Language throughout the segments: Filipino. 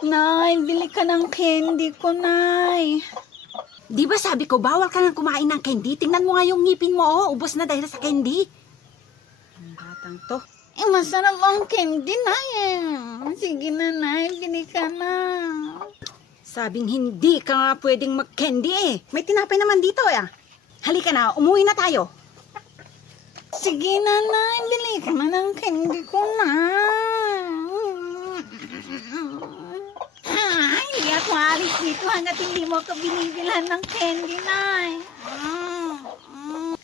Nay, bili ka ng candy ko, Nay. Di ba sabi ko, bawal ka nang kumain ng candy? Tingnan mo nga yung ngipin mo, oh. Ubos na dahil sa candy. Ang batang to. Masarap ang candy, Nay. Sige na, Nay, bili ka na. Sabing hindi ka nga pwedeng mag-candy eh. May tinapay naman dito eh. Halika na, umuwi na tayo. Sige na, Nay, bili ka na ng candy ko, na. Hindi ako alis dito hanggat hindi mo ako binibilhan ng candy, Nay.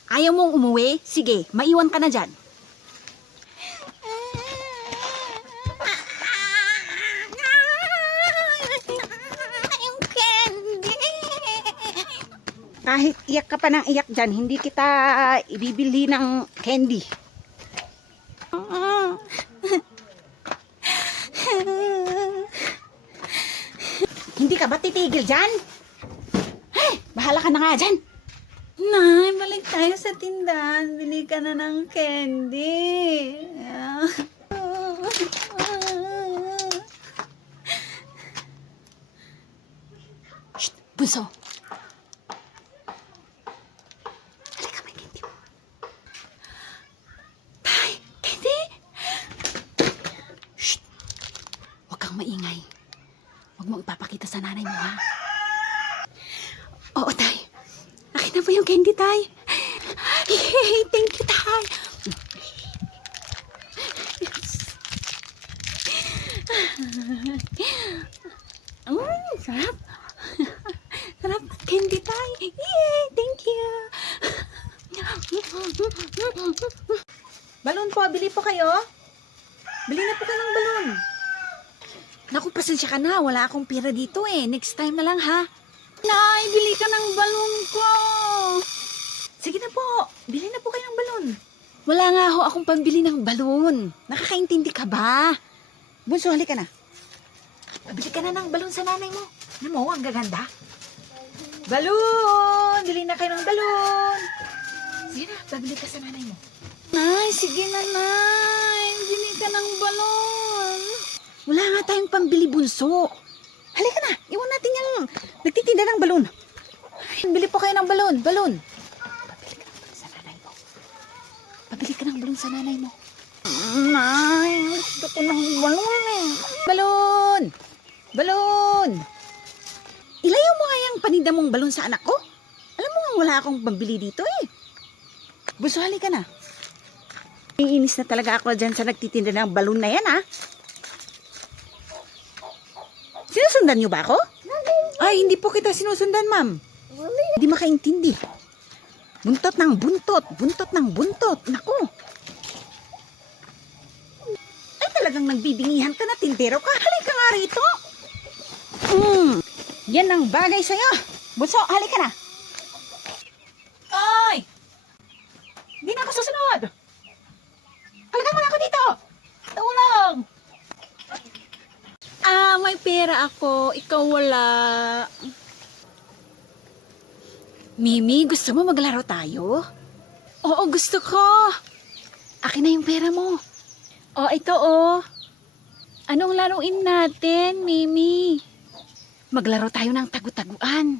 Ayaw mong umuwi? Sige, maiwan ka na dyan. Yung candy. Kahit iyak ka pa ng iyak dyan, hindi kita ibibili ng candy. Hindi ka ba titigil dyan? Ay, bahala ka na nga dyan. Nay, balik tayo sa tindahan. Bili ka na ng candy. Shh, bunso. Halika, may candy mo. Tay, candy? Shh, huwag kang maingay. Huwag mo ipapakita sa nanay mo, ha? Oo, tay. Akin na po yung candy, tay. Yay, thank you, tay. Sarap. Sarap ng candy, tay. Yay, thank you. Balon po, bili po kayo. Bili na po ka ng balon. Naku, pasensya ka na. Wala akong pera dito eh. Next time na lang, ha? Nay, bili ka ng balon ko. Sige na po. Bili na po kayo ng balon. Wala nga ho akong pambili ng balon. Nakakaintindi ka ba? Bunso, halika na. Pabili ka na ng balon sa nanay mo. Ano mo, ang gaganda. Balon! Bili na kayo ng balon. Sige na, pabili ka sa nanay mo. Nay, sige na, Nay. Bili ka ng balon. Wala nga tayong pambili, bunso. Halika na, iwan natin yung nagtitinda ng balon. Ay, bili po kayo ng balon, balon. Pabili ka ng balon sa nanay mo. Pabili ka ng balon sa nanay mo. Nay, gusto ko ng balon eh. Balon! Balon! Ilayo mo nga yung paninda mong balon sa anak ko. Alam mo nga wala akong pambili dito eh. Bunso, halika na. Iinis na talaga ako dyan sa nagtitinda ng balon na yan, ha? Sinusundan niyo ba ako? Ay, hindi po kita sinusundan, ma'am. Hindi makaintindi. Buntot ng buntot. Buntot ng buntot. Naku. Ay, talagang nagbibingihan ka na, tindero ka. Halika nga rito. Yan ang bagay sa'yo. Bunso, halika na. Ay! Hindi na ako susunod. Halika muna ako dito. Tulong. May pera ako. Ikaw wala. Mimi, gusto mo maglaro tayo? Oo, gusto ko. Akin na yung pera mo. Oh, ito oh. Anong laruin natin, Mimi? Maglaro tayo ng tagu-taguan.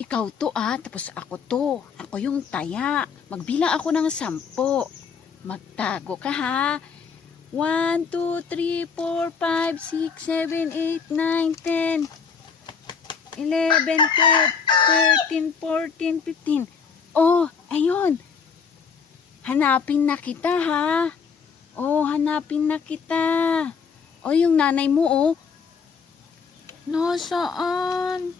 Ikaw to tapos ako to. Ako yung taya. Magbilang ako ng 10. Magtago ka ha. 1, 2, 3, 4, 5, 6, 7, 8, 9, 10, 11, 12, 13, 14, 15. Oh, ayun. Hanapin na kita ha. Oh, hanapin na kita. Oh, yung nanay mo oh. Nasaan?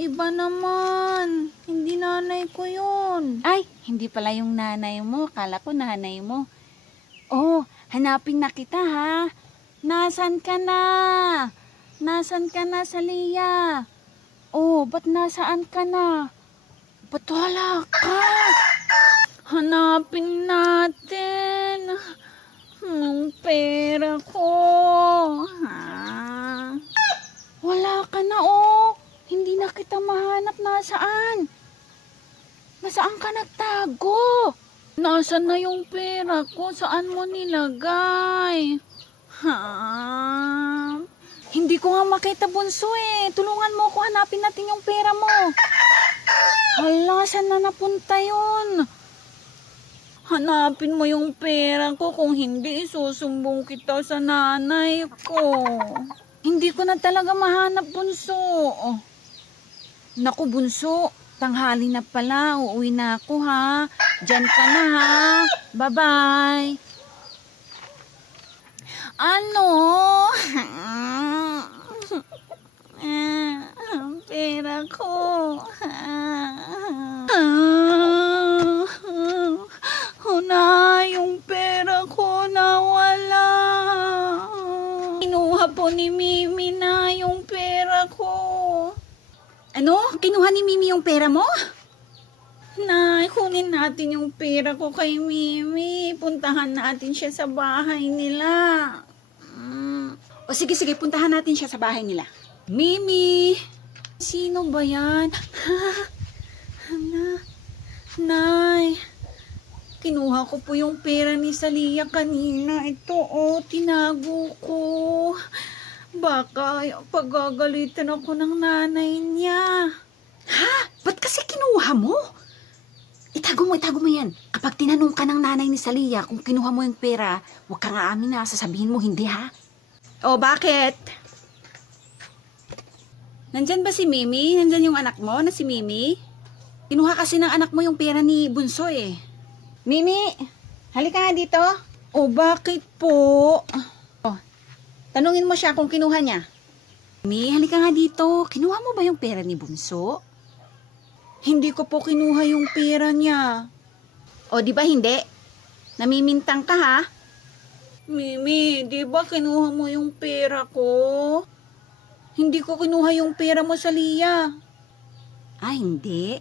Iba naman. Hindi nanay ko yun. Ay, hindi pala yung nanay mo. Kala ko nanay mo. Oh, hanapin na kita ha. Nasaan ka na? Nasaan ka na, Salia? Oh, ba't nasaan ka na? Ba't wala ka? Hanapin natin. Yung pera ko. Wala ka na oh. Hindi na kita mahanap. Nasaan? Nasaan ka nagtago? Nasaan na yung pera ko? Saan mo nilagay? Ha? Hindi ko nga makita, bunso eh. Tulungan mo ako, hanapin natin yung pera mo. Hala, saan na napunta yun? Hanapin mo yung pera ko, kung hindi isusumbong kita sa nanay ko. Hindi ko na talaga mahanap, bunso. Naku, bunso. Tanghali na pala. Uuwi na ako, ha? Diyan ka na, ha? Bye-bye. Ano? Ang pera ko. Una, yung pera ko nawala. Kinuha po ni Mimi na yung pera ko. Ano? Kinuha ni Mimi yung pera mo? Nay, kunin natin yung pera ko kay Mimi. Puntahan natin siya sa bahay nila. O sige, puntahan natin siya sa bahay nila. Mimi! Sino ba yan? Nay, kinuha ko po yung pera ni Salia kanina. Ito, tinago ko. Baka pagagalitan ako ng nanay niya. Ha? Ba't kasi kinuha mo? Itago mo yan. Kapag tinanong ka ng nanay ni Salia kung kinuha mo yung pera, huwag kang aamin na, sasabihin mo hindi, ha? O, bakit? Nandyan ba si Mimi? Nandyan yung anak mo na si Mimi? Kinuha kasi ng anak mo yung pera ni Bunso eh. Mimi, halika nga dito. O, bakit po? Tanungin mo siya kung kinuha niya. Mimi, halika nga dito. Kinuha mo ba yung pera ni Bunso? Hindi ko po kinuha yung pera niya. O, di ba hindi? Namimintang ka, ha? Mimi, di ba kinuha mo yung pera ko? Hindi ko kinuha yung pera mo sa Lia. Hindi.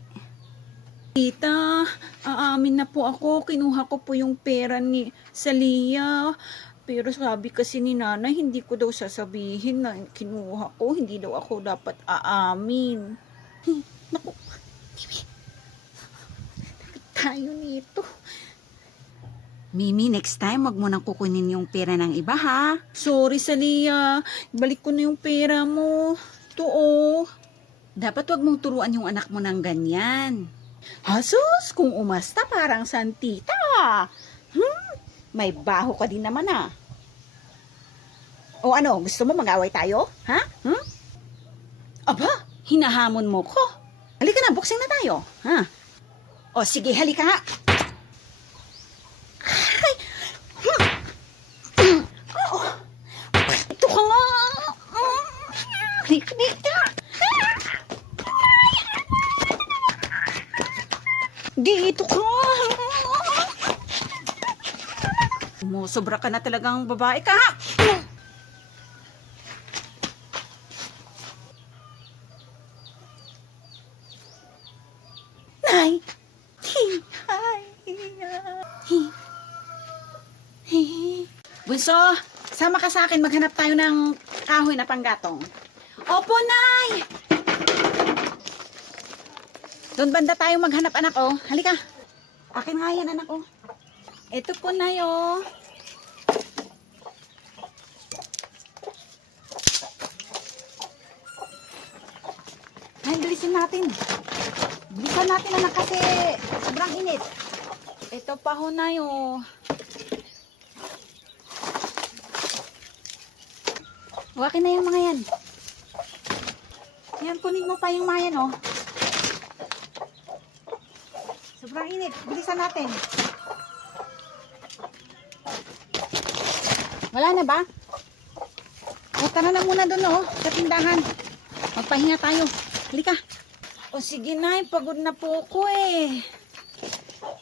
Tita, aamin na po ako. Kinuha ko po yung pera ni Salia. Pero sabi kasi ni nanay, hindi ko daw sasabihin na kinuha ko. Hindi daw ako dapat aamin. Naku, Mimi. Tayo nito. Mimi, next time, wag mo nang kukunin yung pera ng iba, ha? Sorry, Salia. Balik ko na yung pera mo. Ito, Dapat wag mong turuan yung anak mo ng ganyan. Hasus, kung umasta parang santita. May baho ka din naman, ah. O ano, gusto mo mag-away tayo? Ha? Aba, hinahamon mo ko. Halika na, boxing na tayo. Ha? O sige, halika nga. Ay! Ito ka nga. Halika dito. Dito ka. Sobra ka na talagang babae ka. Nay. Bunso, sama ka sa akin. Maghanap tayo ng kahoy na panggatong. Opo, Nay. Doon banda tayo maghanap, anak, oh. Halika. Akin nga yan, anak, oh. Ito po, Nay, oh. Ay, bilisan natin. Bilisan natin, anak, kasi sobrang init. Ito pa ho, Nay, oh. Huwakin na yung mga yan. Yan, kunin mo pa yung mga yan, oh. Sobrang init. Bilisan natin. Wala na ba? O, tara na muna doon, oh. Sa tindahan. Magpahinga tayo. Halika. O, sige, Nay. Pagod na po ako, eh.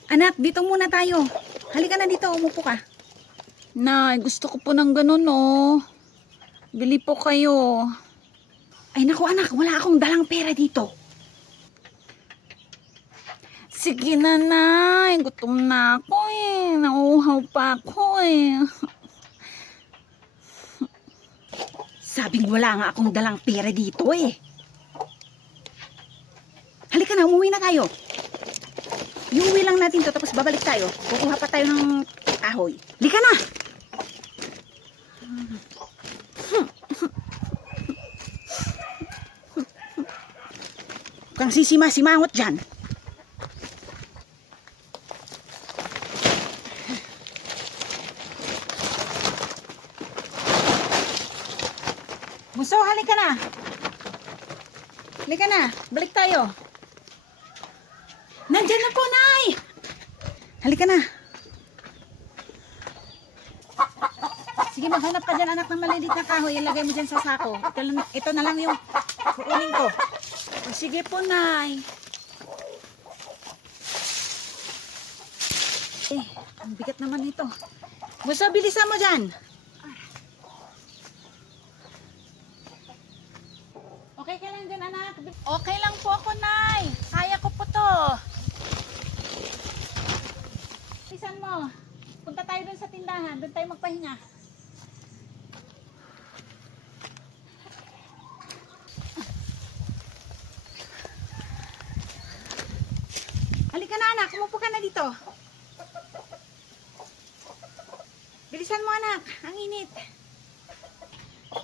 Anak, dito muna tayo. Halika na dito. Umupo ka. Nay, gusto ko po ng ganun, oh. Bili po kayo. Ay, naku, anak. Wala akong dalang pera dito. Sige na, Nay. Gutom na ako, eh. Nauuhaw pa ako, eh. Sabing wala nga akong dalang pera dito, eh. Halika na, umuwi na tayo. Iuwi lang natin to, tapos babalik tayo. Kukuha pa tayo ng kahoy. Halika na! Kang sisima-simangot dyan. Bunso, halika na. Halika na. Balik tayo. Nandyan na po, Nay. Halika na. Sige, maghanap ka dyan, anak, ng malilit na kahoy. Ilagay mo dyan sa sako. Ito na lang yung kukunin ko. O, sige po, Nay. Ang bigat naman ito. Bunso, bilisan mo dyan. Okay ka lang dyan, anak? Okay lang po ako, Nay. Kaya ko po to. Bilisan mo. Punta tayo dun sa tindahan. Doon tayo magpahinga. Halika na, anak. Umupo ka na dito. Bilisan mo, anak. Ang init.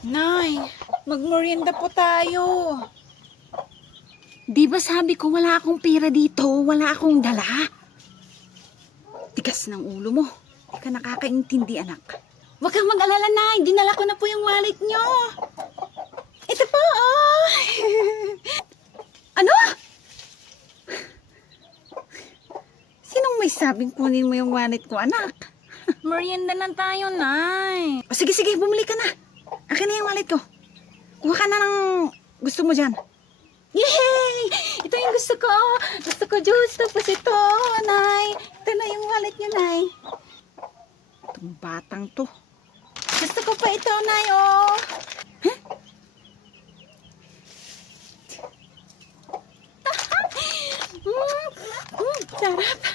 Nay, magmerienda po tayo. Di ba sabi ko wala akong pera dito? Wala akong dala? Tigas ng ulo mo. Di ka nakakaintindi, anak. Huwag kang mag-alala, Nay. Dinala ko na po yung wallet nyo. Ito po, oh. Ano? Sinong may sabing kunin mo yung wallet ko, anak? Merienda na tayo, Nay. O, sige, bumili ka na. Akin na yung wallet ko. Kuha ka na ng gusto mo dyan. Yay! Ito yung gusto ko. Gusto ko juice. Tapos ito, Nay. Ito na yung wallet niyo, Nay. Itong batang to. Gusto ko pa ito, Nay, oh. Huh? Sarap.